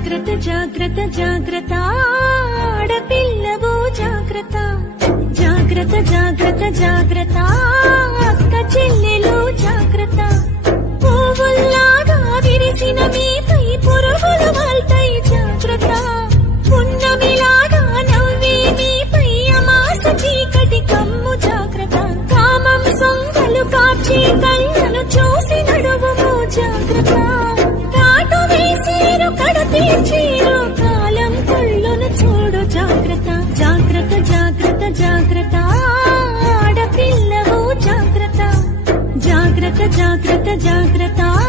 జాగ్రత్త జాగ్రత్త జాగ్రత్త. ఆడపిల్లవో జాగ్రత్త. జాగ్రత్త జాగ్రత్త జాగ్రత్త. అక్క చెల్లెలు జాగ్రత్త. పువ్వుల్లాగా విరిసిన మీపై పురుగులు వాళ్తాయి జాగ్రత్త. ఉన్నమిలాగా నవ్వే మీపై అమాస చీకటి కమ్ము జాగ్రత్త. కామం సొంగలు కాచి కళ్ళను చూ జాగ్రత్త జాగ్రత్త జాగ్రత్త.